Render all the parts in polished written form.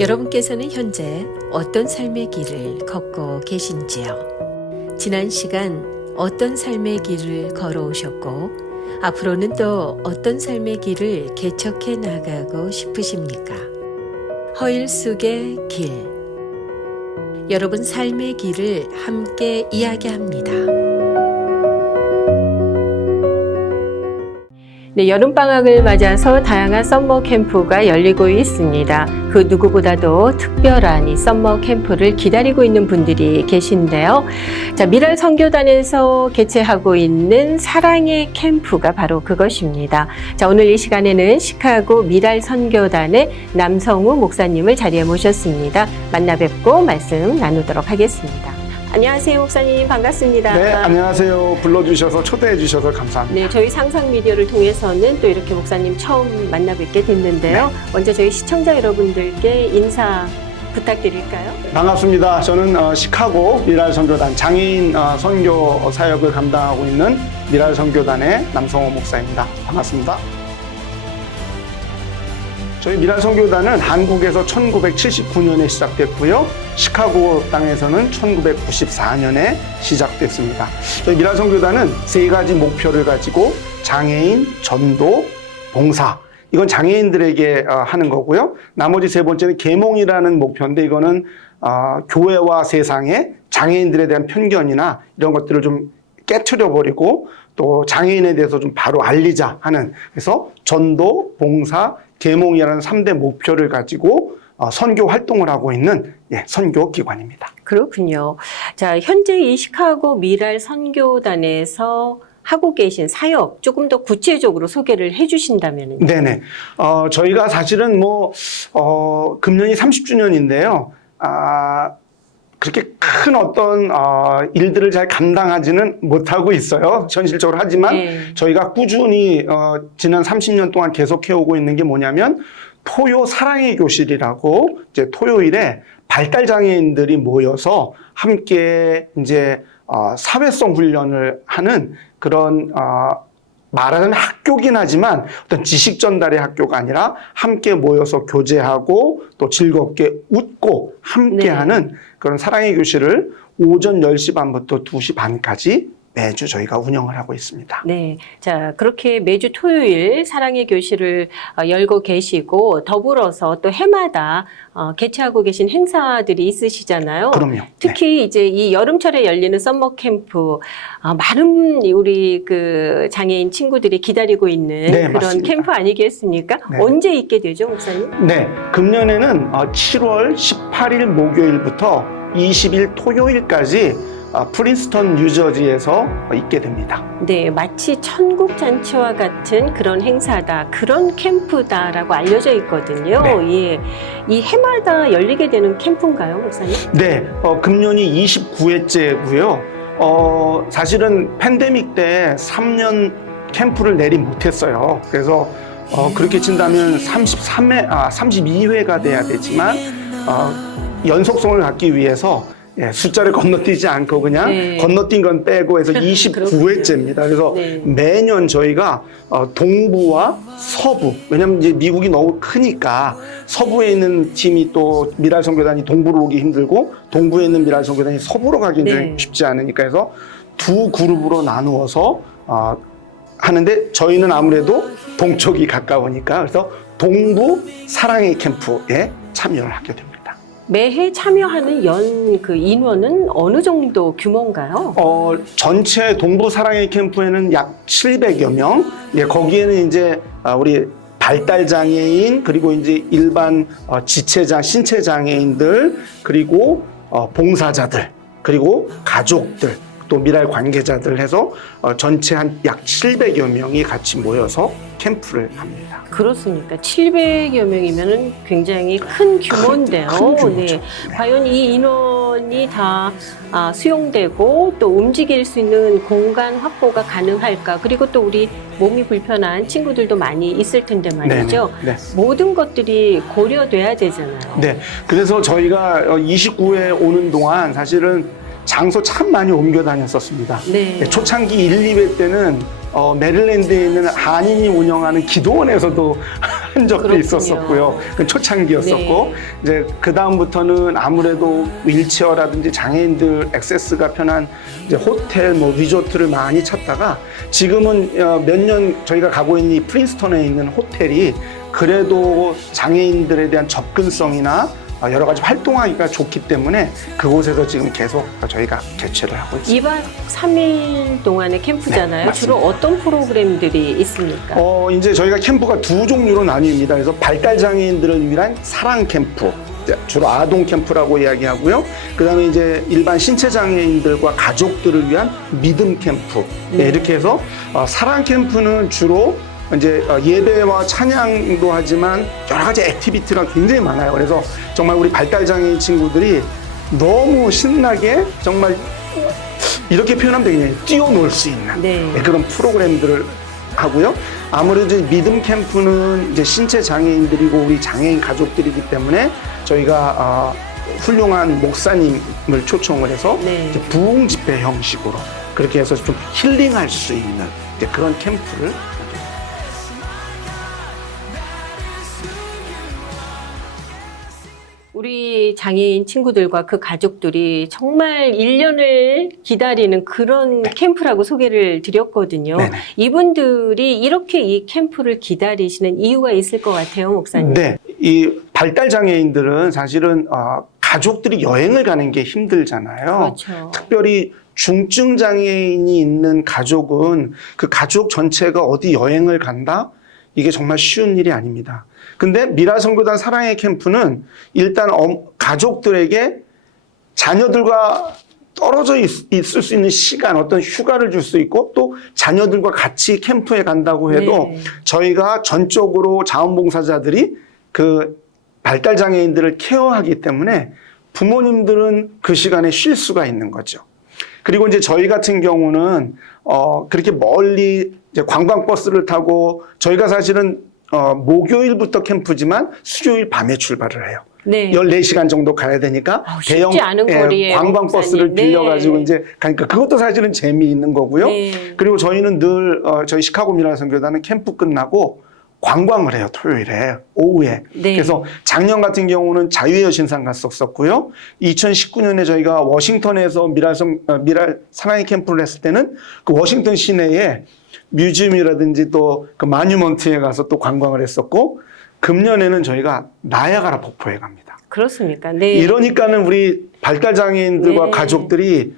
여러분께서는 현재 어떤 삶의 길을 걷고 계신지요? 지난 시간 어떤 삶의 길을 걸어오셨고 앞으로는 또 어떤 삶의 길을 개척해 나가고 싶으십니까? 허일 속의 길. 여러분 삶의 길을 함께 이야기합니다. 네, 여름방학을 맞아서 다양한 썸머 캠프가 열리고 있습니다. 그 누구보다도 특별한 이 썸머 캠프를 기다리고 있는 분들이 계신데요. 자, 미랄 선교단에서 개최하고 있는 사랑의 캠프가 바로 그것입니다. 자, 오늘 이 시간에는 시카고 미랄 선교단의 남성우 목사님을 자리에 모셨습니다. 만나 뵙고 말씀 나누도록 하겠습니다. 안녕하세요, 목사님. 반갑습니다. 네, 안녕하세요. 불러주셔서 초대해 주셔서 감사합니다. 네, 저희 상상 미디어를 통해서는 또 이렇게 목사님 처음 만나 뵙게 됐는데요. 네. 먼저 저희 시청자 여러분들께 인사 부탁드릴까요? 반갑습니다. 저는 시카고 미랄 선교단 장애인 선교 사역을 감당하고 있는 미랄 선교단의 남성호 목사입니다. 반갑습니다. 저희 미랄 선교단은 한국에서 1979년에 시작됐고요. 시카고 땅에서는 1994년에 시작됐습니다. 저희 미랄 선교단은 세 가지 목표를 가지고 장애인, 전도, 봉사, 이건 장애인들에게 하는 거고요. 나머지 세 번째는 계몽이라는 목표인데 이거는 교회와 세상에 장애인들에 대한 편견이나 이런 것들을 좀 깨트려버리고 또 장애인에 대해서 좀 바로 알리자 하는, 그래서 전도, 봉사, 계몽이라는 3대 목표를 가지고 선교 활동을 하고 있는 선교 기관입니다. 그렇군요. 자, 현재 이 시카고 미랄 선교단에서 하고 계신 사역 조금 더 구체적으로 소개를 해주신다면요. 네네. 저희가 사실은 금년이 30주년인데요. 그렇게 큰 어떤 일들을 잘 감당하지는 못하고 있어요. 현실적으로. 하지만 저희가 꾸준히 지난 30년 동안 계속해오고 있는 게 뭐냐면 토요 사랑의 교실이라고 이제 토요일에 발달장애인들이 모여서 함께 이제 사회성 훈련을 하는 그런 말하자면 학교긴 하지만 어떤 지식 전달의 학교가 아니라 함께 모여서 교제하고 또 즐겁게 웃고 함께하는 그런 사랑의 교실을 오전 10시 반부터 2시 반까지 매주 저희가 운영을 하고 있습니다. 네. 자, 그렇게 매주 토요일 사랑의 교실을 열고 계시고 더불어서 또 해마다 개최하고 계신 행사들이 있으시잖아요. 그럼요. 특히 이제 이 여름철에 열리는 썸머 캠프, 많은 우리 그 장애인 친구들이 기다리고 있는 그런 맞습니다. 캠프 아니겠습니까? 네. 언제 있게 되죠, 목사님? 네. 금년에는 7월 18일 목요일부터 20일 토요일까지 프린스턴 뉴저지에서 있게 됩니다. 네, 마치 천국잔치와 같은 그런 행사다, 그런 캠프다라고 알려져 있거든요. 네. 예, 이 해마다 열리게 되는 캠프인가요, 목사님? 네, 금년이 29회째고요. 사실은 팬데믹 때 3년 캠프를 내리 못했어요. 그래서 그렇게 친다면 32회가 돼야 되지만 연속성을 갖기 위해서 숫자를 건너뛰지 않고 그냥 건너뛴 건 빼고 해서 29회째입니다. 그래서 매년 저희가 동부와 서부, 왜냐면 이제 미국이 너무 크니까 서부에 있는 팀이 또 미랄 선교단이 동부로 오기 힘들고 동부에 있는 미랄 선교단이 서부로 가기 쉽지 않으니까 해서 두 그룹으로 나누어서 하는데 저희는 아무래도 동쪽이 가까우니까 그래서 동부 사랑의 캠프에 참여를 하게 됩니다. 매해 참여하는 그 인원은 어느 정도 규모인가요? 전체 동부 사랑의 캠프에는 약 700여 명. 거기에는 이제 우리 발달 장애인, 그리고 이제 일반 신체 장애인들, 그리고 봉사자들, 그리고 가족들, 또 미랄 관계자들 해서 전체 한 약 700여 명이 같이 모여서 캠프를 합니다. 그렇습니까? 700여 명이면 굉장히 큰 규모인데요. 큰 규모죠. 네. 과연 이 인원이 다 수용되고 또 움직일 수 있는 공간 확보가 가능할까? 그리고 또 우리 몸이 불편한 친구들도 많이 있을 텐데 말이죠. 네. 모든 것들이 고려돼야 되잖아요. 네. 그래서 저희가 29회 오는 동안 사실은 장소 참 많이 옮겨 다녔었습니다. 초창기 1, 2회 때는 메릴랜드에 있는 한인이 운영하는 기도원에서도 한 적도 그렇군요. 있었었고요. 그 초창기였었고 네. 이제 그 다음부터는 아무래도 윌체어라든지 장애인들 액세스가 편한 이제 호텔, 뭐 리조트를 많이 찾다가 지금은 몇 년 저희가 가고 있는 이 프린스턴에 있는 호텔이 그래도 장애인들에 대한 접근성이나 여러 가지 활동하기가 좋기 때문에 그곳에서 지금 계속 저희가 개최를 하고 있습니다. 2박 3일 동안의 캠프잖아요. 네, 주로 어떤 프로그램들이 있습니까? 이제 저희가 캠프가 두 종류로 나뉩니다. 그래서 발달 장애인들을 위한 사랑 캠프, 주로 아동 캠프라고 이야기하고요. 그다음에 이제 일반 신체 장애인들과 가족들을 위한 믿음 캠프. 네, 이렇게 해서 사랑 캠프는 주로 이제 예배와 찬양도 하지만 여러 가지 액티비티가 굉장히 많아요. 그래서 정말 우리 발달 장애인 친구들이 너무 신나게 정말 이렇게 표현하면 되겠네요. 뛰어놀 수 있는 네. 그런 프로그램들을 하고요. 아무래도 이제 믿음 캠프는 이제 신체 장애인들이고 우리 장애인 가족들이기 때문에 저희가 훌륭한 목사님을 초청을 해서 네. 이제 부흥 집회 형식으로 그렇게 해서 좀 힐링할 수 있는 이제 그런 캠프를 우리 장애인 친구들과 그 가족들이 정말 1년을 기다리는 그런 캠프라고 소개를 드렸거든요. 네네. 이분들이 이렇게 이 캠프를 기다리시는 이유가 있을 것 같아요, 목사님. 네, 이 발달 장애인들은 사실은 가족들이 여행을 가는 게 힘들잖아요. 그렇죠. 특별히 중증 장애인이 있는 가족은 그 가족 전체가 어디 여행을 간다? 이게 정말 쉬운 일이 아닙니다. 근데 미라선교단 사랑의 캠프는 일단 가족들에게 자녀들과 떨어져 있을 수 있는 시간, 어떤 휴가를 줄 수 있고 또 자녀들과 같이 캠프에 간다고 해도 네. 저희가 전적으로 자원봉사자들이 그 발달 장애인들을 케어하기 때문에 부모님들은 그 시간에 쉴 수가 있는 거죠. 그리고 이제 저희 같은 경우는 그렇게 멀리 이제 관광버스를 타고 저희가 사실은 목요일부터 캠프지만 수요일 밤에 출발을 해요. 네. 14시간 정도 가야 되니까 쉽지 않은 거리에 관광버스를 목사님. 빌려가지고 네. 이제 가니까 그것도 사실은 재미있는 거고요. 네. 그리고 저희는 늘 저희 시카고 미라 선교단은 캠프 끝나고 관광을 해요. 토요일에 오후에. 네. 그래서 작년 같은 경우는 자유의 여신상 갔었고요. 2019년에 저희가 워싱턴에서 미랄 사랑의 캠프를 했을 때는 그 워싱턴 시내에 뮤지엄이라든지 또 그 마뉴먼트에 가서 또 관광을 했었고 금년에는 저희가 나야가라 폭포에 갑니다. 그렇습니까? 네. 이러니까는 우리 발달 장애인들과 네. 가족들이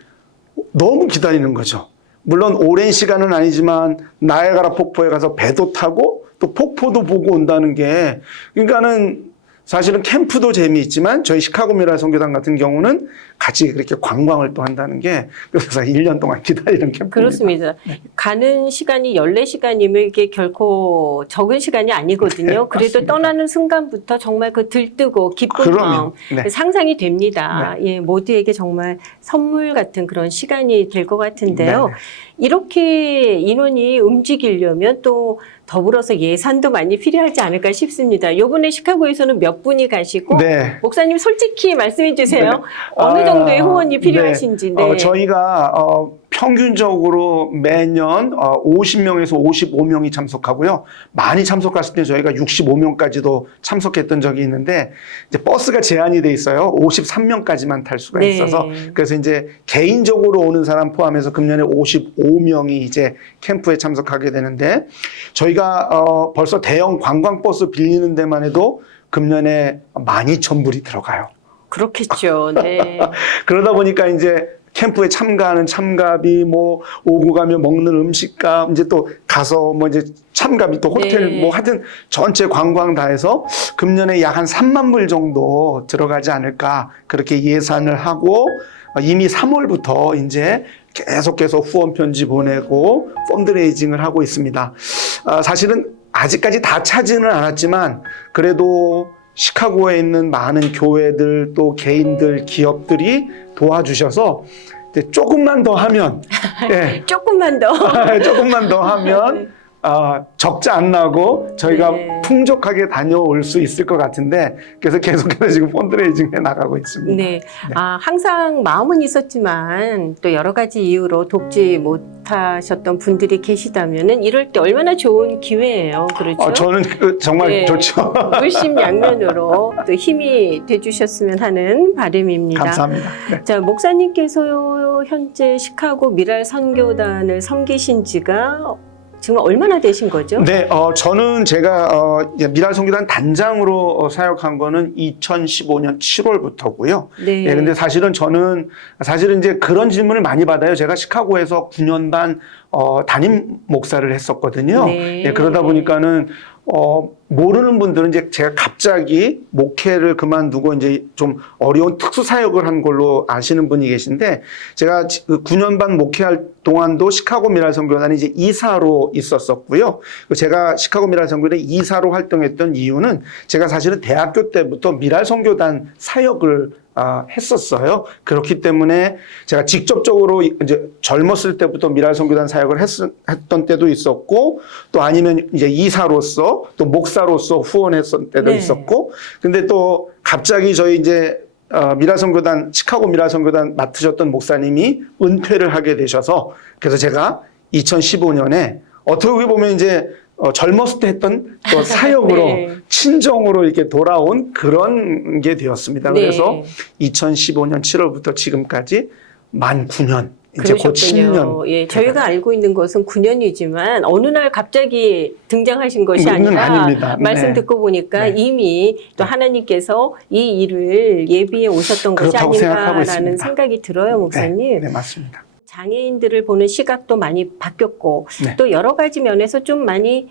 너무 기다리는 거죠. 물론 오랜 시간은 아니지만 나야가라 폭포에 가서 배도 타고 또 폭포도 보고 온다는 게 그러니까는 사실은 캠프도 재미있지만 저희 시카고 미라 선교단 같은 경우는 같이 그렇게 관광을 또 한다는 게 그래서 1년 동안 기다리는 캠프입니다. 그렇습니다. 가는 시간이 14시간이면 이게 결코 적은 시간이 아니거든요. 네, 그래도 맞습니다. 떠나는 순간부터 정말 그 들뜨고 기쁜 그럼요. 마음 네. 상상이 됩니다. 예, 모두에게 정말 선물 같은 그런 시간이 될 것 같은데요. 네. 이렇게 인원이 움직이려면 또 더불어서 예산도 많이 필요하지 않을까 싶습니다. 이번에 시카고에서는 몇 분이 가시고 네. 목사님 솔직히 말씀해 주세요. 네. 어느 정도의 후원이 필요하신지. 네. 저희가 평균적으로 매년 50명에서 55명이 참석하고요. 많이 참석했을 때 저희가 65명까지도 참석했던 적이 있는데 이제 버스가 제한이 돼 있어요. 53명까지만 탈 수가 네. 있어서 그래서 이제 개인적으로 오는 사람 포함해서 금년에 55명이 이제 캠프에 참석하게 되는데 저희가 벌써 대형 관광버스 빌리는 데만 해도 금년에 12,000불이 들어가요. 그렇겠죠. 네. 그러다 보니까 이제 캠프에 참가하는 참가비, 뭐 오고 가면 먹는 음식값, 이제 또 가서 뭐 이제 참가비 또 호텔 네. 뭐 하여튼 전체 관광 다 해서 금년에 약 한 3만 불 정도 들어가지 않을까 그렇게 예산을 하고 이미 3월부터 이제 계속해서 후원 편지 보내고 펀드레이징을 하고 있습니다. 사실은 아직까지 다 차지는 않았지만 그래도 시카고에 있는 많은 교회들 또 개인들 기업들이 도와주셔서 이제 조금만 더 하면 예, 조금만 더. 조금만 더 하면 적자 안 나고 저희가 네. 풍족하게 다녀올 수 있을 것 같은데 그래서 계속해서 지금 펀드레이징해 나가고 있습니다. 네. 항상 마음은 있었지만 또 여러 가지 이유로 돕지 못하셨던 분들이 계시다면은 이럴 때 얼마나 좋은 기회예요. 그렇죠? 저는 정말 네. 좋죠. 물심양면으로 또 힘이 돼주셨으면 하는 바람입니다. 감사합니다. 네. 자, 목사님께서 현재 시카고 미랄 선교단을 섬기신 지가 지금 얼마나 되신 거죠? 네, 저는 제가 미랄 선교단 단장으로 사역한 거는 2015년 7월부터고요. 네. 네, 근데 사실은 이제 그런 질문을 많이 받아요. 제가 시카고에서 9년 반 담임 목사를 했었거든요. 네. 네, 그러다 보니까는 모르는 분들은 이제 제가 갑자기 목회를 그만두고 이제 좀 어려운 특수 사역을 한 걸로 아시는 분이 계신데 제가 9년 반 목회할 동안도 시카고 미랄 선교단에 이제 이사로 있었었고요. 제가 시카고 미랄 선교단에 이사로 활동했던 이유는 제가 사실은 대학교 때부터 미랄 선교단 사역을 했었어요. 그렇기 때문에 제가 직접적으로 이제 젊었을 때부터 미랄 선교단 사역을 했던 때도 있었고 또 아니면 이제 이사로서 또 목사로서 후원했던 때도 네. 있었고 근데 또 갑자기 저희 이제 미랄 선교단 시카고 미랄 선교단 맡으셨던 목사님이 은퇴를 하게 되셔서 그래서 제가 2015년에 어떻게 보면 이제 젊었을 때 했던 또 사역으로 네. 친정으로 이렇게 돌아온 그런 게 되었습니다. 네. 그래서 2015년 7월부터 지금까지 만 9년, 이제 곧 10년. 예, 저희가 알고 있는 것은 9년이지만 어느 날 갑자기 등장하신 것이 아니라 아닙니다. 말씀 네. 듣고 보니까 네. 이미 또 하나님께서 이 일을 예비해 오셨던 것이 그렇다고 생각하고 아닌가라는 있습니다. 생각이 들어요, 목사님. 네, 맞습니다. 장애인들을 보는 시각도 많이 바뀌었고 네. 또 여러 가지 면에서 좀 많이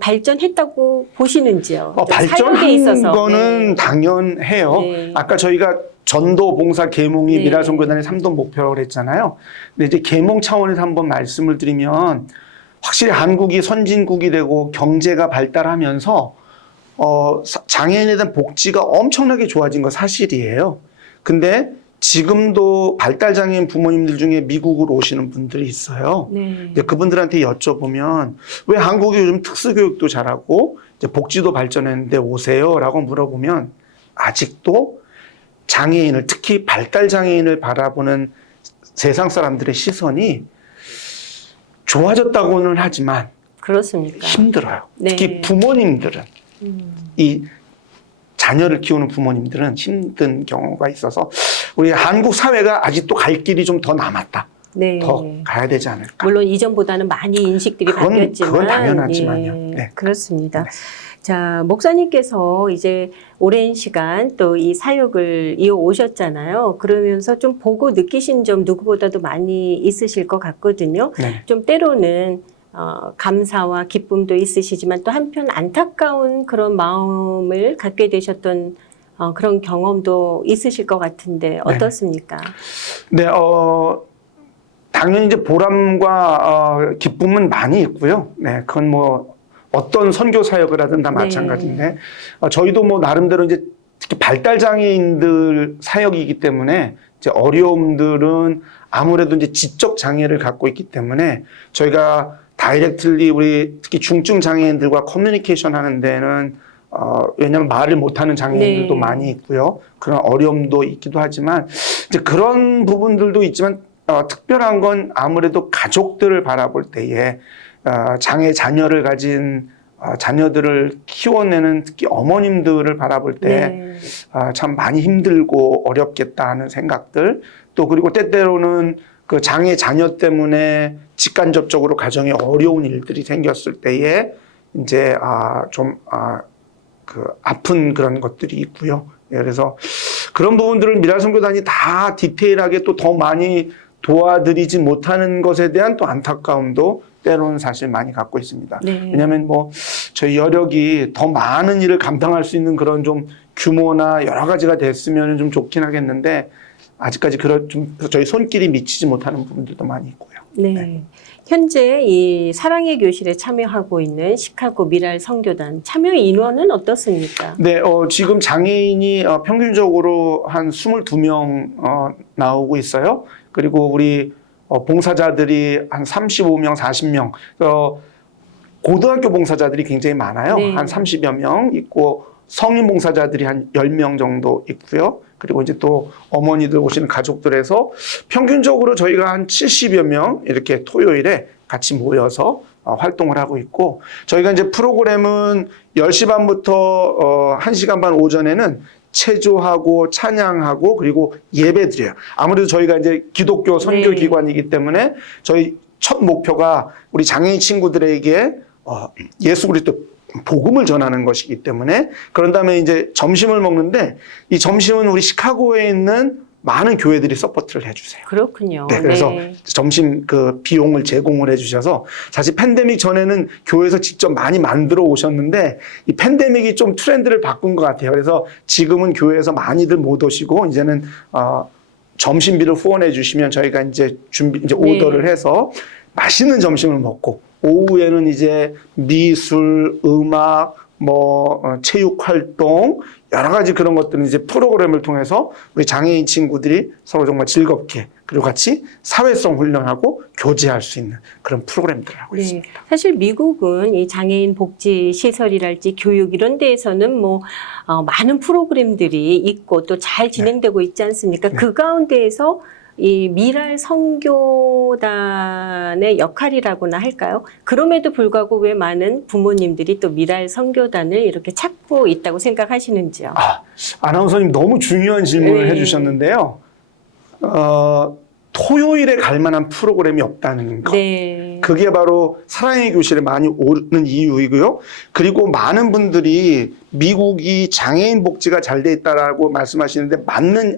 발전했다고 보시는지요? 좀 사역에 발전한 있어서. 거는 네. 당연해요. 네. 아까 저희가 전도 봉사 계몽이 네. 미랄 선교단의 3도 목표라고 그랬잖아요. 근데 이제 계몽 차원에서 한번 말씀을 드리면 확실히 한국이 선진국이 되고 경제가 발달하면서 장애인에 대한 복지가 엄청나게 좋아진 건 사실이에요. 근데 지금도 발달장애인 부모님들 중에 미국으로 오시는 분들이 있어요. 네. 이제 그분들한테 여쭤보면 왜 한국이 요즘 특수교육도 잘하고 이제 복지도 발전했는데 오세요? 라고 물어보면 아직도 장애인을 특히 발달장애인을 바라보는 세상 사람들의 시선이 좋아졌다고는 하지만 그렇습니까? 힘들어요. 네. 특히 부모님들은 이 자녀를 키우는 부모님들은 힘든 경우가 있어서 우리 한국 사회가 아직도 갈 길이 좀 더 남았다. 네. 더 가야 되지 않을까. 물론 이전보다는 많이 인식들이 바뀌었지만 그건 당연하지만요. 예, 네. 그렇습니다. 네. 자, 목사님께서 이제 오랜 시간 또 이 사역을 이어 오셨잖아요. 그러면서 좀 보고 느끼신 점 누구보다도 많이 있으실 것 같거든요. 네. 좀 때로는 감사와 기쁨도 있으시지만 또 한편 안타까운 그런 마음을 갖게 되셨던 그런 경험도 있으실 것 같은데 어떻습니까? 네, 당연히 이제 보람과 기쁨은 많이 있고요. 네, 그건 뭐 어떤 선교 사역을 하든 다 네. 마찬가지인데 저희도 뭐 나름대로 이제 특히 발달 장애인들 사역이기 때문에 이제 어려움들은 아무래도 이제 지적 장애를 갖고 있기 때문에 저희가 다이렉트리 우리 특히 중증 장애인들과 커뮤니케이션 하는 데는 왜냐하면 말을 못하는 장애인들도 네. 많이 있고요. 그런 어려움도 있기도 하지만 이제 그런 부분들도 있지만 특별한 건 아무래도 가족들을 바라볼 때에 장애 자녀를 가진 자녀들을 키워내는 특히 어머님들을 바라볼 때 참 많이 힘들고 어렵겠다 하는 생각들 또 그리고 때때로는 그 장애 자녀 때문에 직간접적으로 가정에 어려운 일들이 생겼을 때에 이제 그 아픈 그런 것들이 있고요. 그래서 그런 부분들을 미랄 선교단이 다 디테일하게 또 더 많이 도와드리지 못하는 것에 대한 또 안타까움도 때로는 사실 많이 갖고 있습니다. 네. 왜냐하면 뭐 저희 여력이 더 많은 일을 감당할 수 있는 그런 좀 규모나 여러 가지가 됐으면 좀 좋긴 하겠는데 아직까지 그런 좀 저희 손길이 미치지 못하는 부분들도 많이 있고요. 네. 현재 이 사랑의 교실에 참여하고 있는 시카고 미랄 선교단 참여 인원은 어떻습니까? 네, 지금 장애인이 평균적으로 한 22명 나오고 있어요. 그리고 우리 봉사자들이 한 35명, 40명. 고등학교 봉사자들이 굉장히 많아요. 네. 한 30여 명 있고 성인 봉사자들이 한 10명 정도 있고요. 그리고 이제 또 어머니들 오시는 가족들에서 평균적으로 저희가 한 70여 명 이렇게 토요일에 같이 모여서 활동을 하고 있고, 저희가 이제 프로그램은 10시 반부터 1시간 반 오전에는 체조하고 찬양하고 그리고 예배 드려요. 아무래도 저희가 이제 기독교 선교 네. 기관이기 때문에 저희 첫 목표가 우리 장애인 친구들에게 예수 그리스도 복음을 전하는 것이기 때문에, 그런 다음에 이제 점심을 먹는데 이 점심은 우리 시카고에 있는 많은 교회들이 서포트를 해주세요. 그렇군요. 네, 그래서 네. 점심 그 비용을 제공을 해주셔서, 사실 팬데믹 전에는 교회에서 직접 많이 만들어 오셨는데 이 팬데믹이 좀 트렌드를 바꾼 것 같아요. 그래서 지금은 교회에서 많이들 못 오시고 이제는 점심비를 후원해 주시면 저희가 이제 이제 오더를 해서 맛있는 점심을 먹고, 오후에는 이제 미술, 음악, 체육 활동, 여러 가지 그런 것들은 이제 프로그램을 통해서 우리 장애인 친구들이 서로 정말 즐겁게, 그리고 같이 사회성 훈련하고 교제할 수 있는 그런 프로그램들을 하고 네. 있습니다. 사실 미국은 이 장애인 복지 시설이랄지 교육 이런 데에서는 많은 프로그램들이 있고 또 잘 진행되고 있지 않습니까? 네. 그 가운데에서 이 미랄 선교단의 역할이라고나 할까요? 그럼에도 불구하고 왜 많은 부모님들이 또 미랄 선교단을 이렇게 찾고 있다고 생각하시는지요? 아나운서님 너무 중요한 질문을 네. 해주셨는데요. 토요일에 갈 만한 프로그램이 없다는 것. 네. 그게 바로 사랑의 교실에 많이 오는 이유이고요. 그리고 많은 분들이 미국이 장애인 복지가 잘 돼 있다라고 말씀하시는데,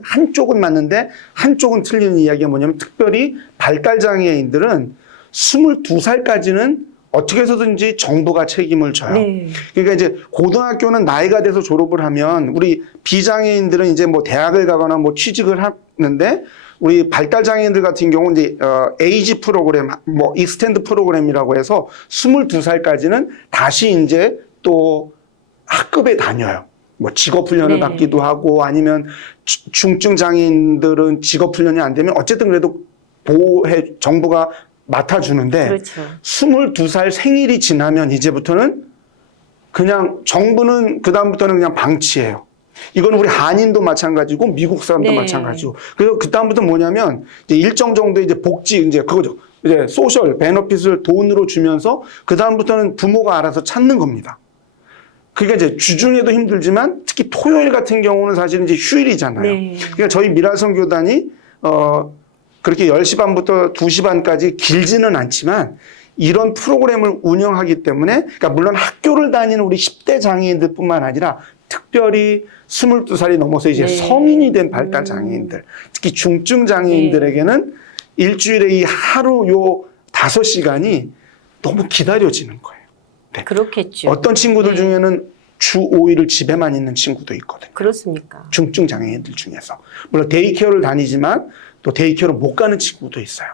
한쪽은 맞는데 한쪽은 틀리는 이야기가 뭐냐면, 특별히 발달장애인들은 22살까지는 어떻게 해서든지 정부가 책임을 져요. 네. 그러니까 이제 고등학교는 나이가 돼서 졸업을 하면, 우리 비장애인들은 이제 대학을 가거나 취직을 하는데, 우리 발달장애인들 같은 경우는 이제 에이지 프로그램, 익스텐드 프로그램이라고 해서 22살까지는 다시 이제 또 학급에 다녀요. 직업훈련을 네. 받기도 하고, 아니면 중증 장애인들은 직업훈련이 안 되면 어쨌든 그래도 정부가 맡아주는데, 그렇죠. 22살 생일이 지나면 이제부터는 그냥 정부는 그다음부터는 그냥 방치해요. 이건 우리 한인도 마찬가지고 미국 사람도 네. 마찬가지고. 그래서 그다음부터 뭐냐면 이제 일정 정도의 이제 복지, 이제 그거죠. 이제 소셜 베너핏을 돈으로 주면서 그다음부터는 부모가 알아서 찾는 겁니다. 그러니까 이제 주중에도 힘들지만 특히 토요일 같은 경우는 사실은 이제 휴일이잖아요. 네. 그러니까 저희 미랄선교단이 그렇게 10시 반부터 2시 반까지 길지는 않지만 이런 프로그램을 운영하기 때문에, 그러니까 물론 학교를 다니는 우리 10대 장애인들뿐만 아니라 특별히 22살이 넘어서 이제 네. 성인이 된 발달 장애인들, 특히 중증 장애인들에게는 일주일에 이 하루 요 5시간이 너무 기다려지는 거예요. 네. 그렇겠죠. 어떤 친구들 네. 중에는 주 5일을 집에만 있는 친구도 있거든요. 그렇습니까? 중증 장애인들 중에서. 물론 데이케어를 다니지만 또 데이케어를 못 가는 친구도 있어요.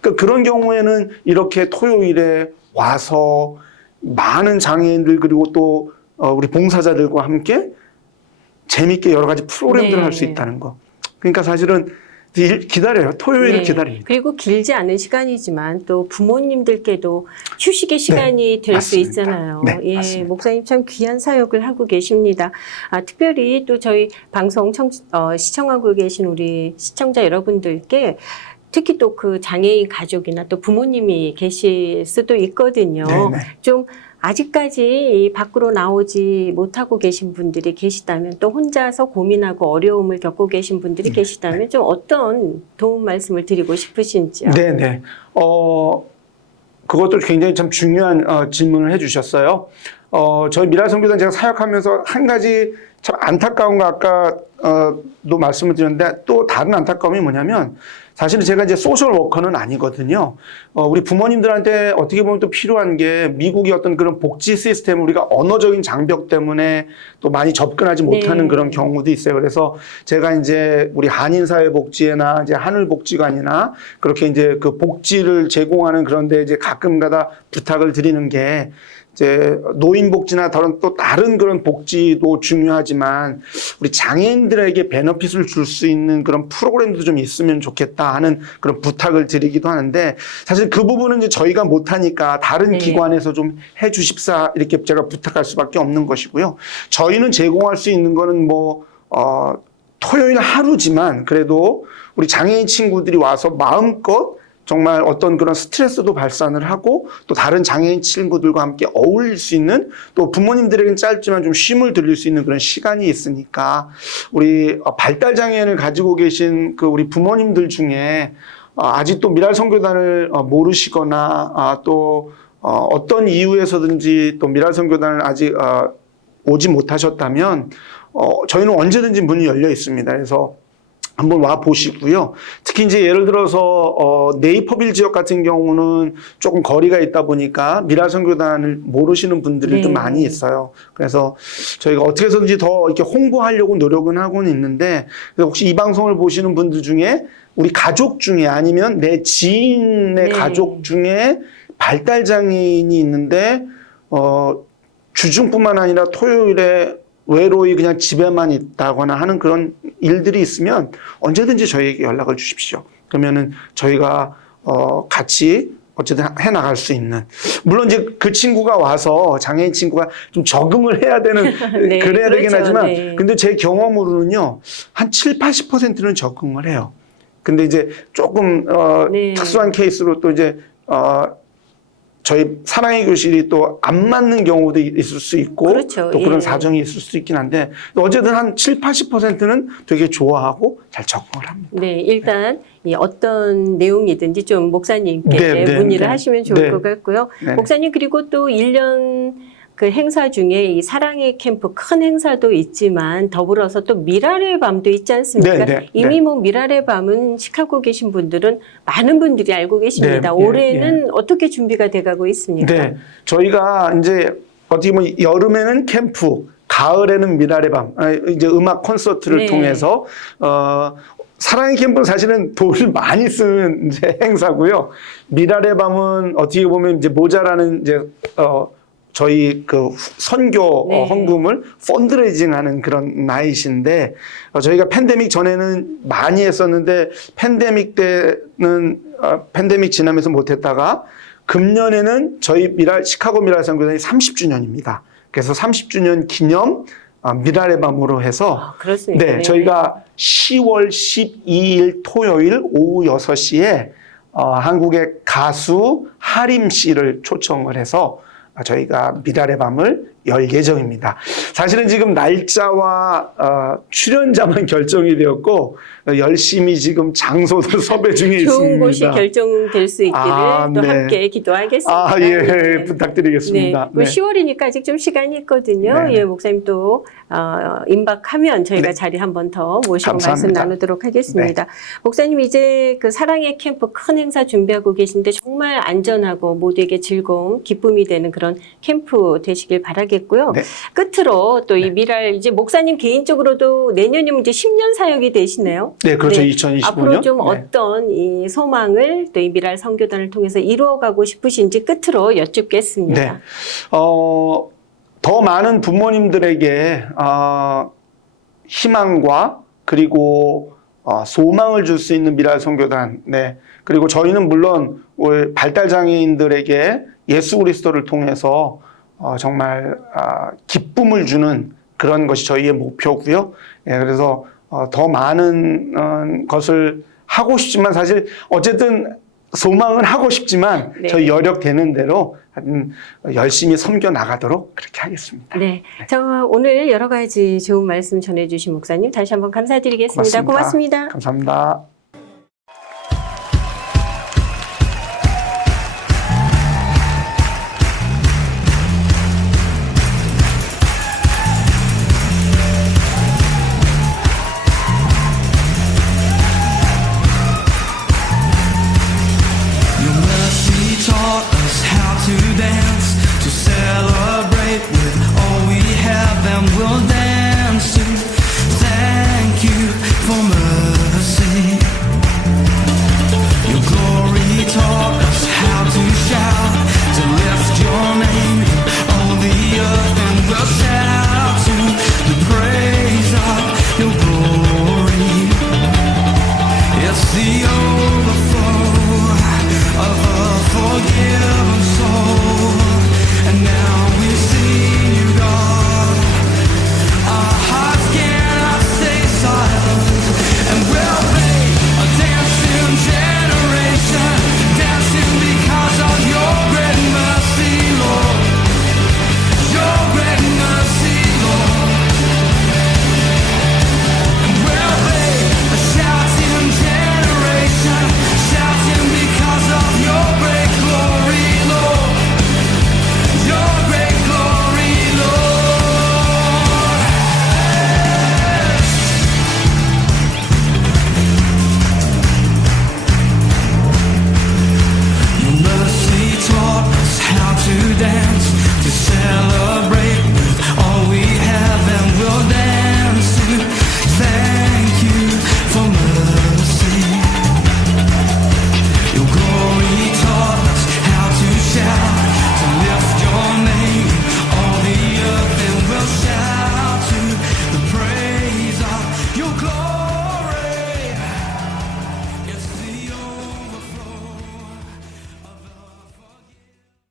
그러니까 그런 경우에는 이렇게 토요일에 와서 많은 장애인들, 그리고 또 우리 봉사자들과 함께 재밌게 여러 가지 프로그램들을 네. 할 수 있다는 거. 그러니까 사실은 기다려요. 토요일을 네. 기다립니다. 그리고 길지 않은 시간이지만 또 부모님들께도 휴식의 시간이 될 수 맞습니다. 있잖아요. 네, 예, 맞습니다. 목사님 참 귀한 사역을 하고 계십니다. 특별히 또 저희 방송 시청하고 계신 우리 시청자 여러분들께 특히 또 그 장애인 가족이나 또 부모님이 계실 수도 있거든요. 네네. 좀 아직까지 밖으로 나오지 못하고 계신 분들이 계시다면, 또 혼자서 고민하고 어려움을 겪고 계신 분들이 계시다면 좀 어떤 도움 말씀을 드리고 싶으신지요? 네네. 그것도 굉장히 참 중요한 질문을 해주셨어요. 저희 미랄선교단 제가 사역하면서 한 가지 참 안타까운 거 아까도 말씀을 드렸는데, 또 다른 안타까움이 뭐냐면, 사실은 제가 이제 소셜 워커는 아니거든요. 우리 부모님들한테 어떻게 보면 또 필요한 게, 미국의 어떤 그런 복지 시스템, 우리가 언어적인 장벽 때문에 또 많이 접근하지 못하는 그런 경우도 있어요. 그래서 제가 이제 우리 한인사회복지회나 이제 하늘복지관이나 그렇게 이제 그 복지를 제공하는 그런데 이제 가끔가다 부탁을 드리는 게, 이제 노인복지나 또 다른 그런 복지도 중요하지만 우리 장애인들에게 베너핏을 줄 수 있는 그런 프로그램도 좀 있으면 좋겠다 하는 그런 부탁을 드리기도 하는데 사실 그 부분은 이제 저희가 못하니까 다른 네. 기관에서 좀 해주십사 이렇게 제가 부탁할 수밖에 없는 것이고요. 저희는 제공할 수 있는 거는 토요일 하루지만 그래도 우리 장애인 친구들이 와서 마음껏 정말 어떤 그런 스트레스도 발산을 하고 또 다른 장애인 친구들과 함께 어울릴 수 있는 또 부모님들에게는 짧지만 좀 쉼을 들릴 수 있는 그런 시간이 있으니까 우리 발달 장애인을 가지고 계신 그 우리 부모님들 중에 아직도 미랄 선교단을 모르시거나 또 어떤 이유에서든지 또 미랄 선교단을 아직 오지 못하셨다면 저희는 언제든지 문이 열려 있습니다. 그래서 한번 와 보시고요. 특히 이제 예를 들어서 네이퍼빌 지역 같은 경우는 조금 거리가 있다 보니까 미랄 선교단을 모르시는 분들이 좀 많이 있어요. 그래서 저희가 어떻게 해서든지 더 이렇게 홍보하려고 노력은 하고는 있는데 혹시 이 방송을 보시는 분들 중에 우리 가족 중에 아니면 내 지인의 가족 중에 발달 장애인이 있는데 주중뿐만 아니라 토요일에 외로이 그냥 집에만 있다거나 하는 그런 일들이 있으면 언제든지 저희에게 연락을 주십시오. 그러면은 저희가 같이 어쨌든 해 나갈 수 있는. 물론 이제 그 친구가 와서 장애인 친구가 좀 적응을 해야 되는 네, 그래야 되긴 그렇죠. 하지만 네. 근데 제 경험으로는요. 한 7, 80%는 적응을 해요. 근데 이제 조금 네. 특수한 케이스로 또 이제 저희 사랑의 교실이 또 안 맞는 경우도 있을 수 있고 그렇죠. 또 그런 예. 사정이 있을 수 있긴 한데 어쨌든 한 7, 80%는 되게 좋아하고 잘 적응을 합니다. 네, 일단 이 어떤 내용이든지 좀 목사님께 문의를 하시면 좋을 것 같고요. 네. 목사님 그리고 또 1년 그 행사 중에 이 사랑의 캠프 큰 행사도 있지만 더불어서 또 미랄의 밤도 있지 않습니까? 이미 뭐 미랄의 밤은 시카고 계신 분들은 많은 분들이 알고 계십니다. 올해는 어떻게 준비가 돼가고 있습니까? 네, 저희가 이제 어떻게 보면 여름에는 캠프, 가을에는 미랄의 밤, 이제 음악 콘서트를 통해서 사랑의 캠프는 사실은 돈을 많이 쓰는 이제 행사고요. 미랄의 밤은 어떻게 보면 이제 모자라는 이제 저희 그 선교 헌금을 펀드레이징하는 그런 나이신데 저희가 팬데믹 전에는 많이 했었는데 팬데믹 때는 팬데믹 지나면서 못했다가 금년에는 저희 시카고 미랄 선교단이 30주년입니다. 그래서 30주년 기념 미랄의 밤으로 해서 그렇습니까? 네, 저희가 10월 12일 토요일 오후 6시에 한국의 가수 하림 씨를 초청을 해서 저희가 미랄의 밤을 열 예정입니다. 사실은 지금 날짜와 출연자만 결정이 되었고 열심히 지금 장소도 섭외 중에 있습니다. 좋은 곳이 결정될 수 있기를 또 함께 기도하겠습니다. 예, 부탁드리겠습니다. 네. 10월이니까 아직 좀 시간이 있거든요. 예, 목사님 또 임박하면 저희가 자리 한 번 더 모시고 말씀 나누도록 하겠습니다. 목사님 이제 그 사랑의 캠프 큰 행사 준비하고 계신데 정말 안전하고 모두에게 즐거움, 기쁨이 되는 그런 캠프 되시길 바라겠고요. 끝으로 또 이 미랄 이제 목사님 개인적으로도 내년이면 이제 10년 사역이 되시네요. 네, 그렇죠. 2025년. 앞으로 좀 어떤 이 소망을 또 이 미랄 선교단을 통해서 이루어가고 싶으신지 끝으로 여쭙겠습니다. 네. 더 많은 부모님들에게 희망과 그리고 소망을 줄 수 있는 미랄 선교단. 네. 그리고 저희는 물론 우리 발달 장애인들에게 예수 그리스도를 통해서 정말 기쁨을 주는 그런 것이 저희의 목표고요. 예, 그래서 더 많은 것을 하고 싶지만 사실 어쨌든 소망은 하고 싶지만 저희 여력되는 대로 열심히 섬겨 나가도록 그렇게 하겠습니다. 네, 저 오늘 여러 가지 좋은 말씀 전해주신 목사님 다시 한번 감사드리겠습니다. 고맙습니다. 감사합니다.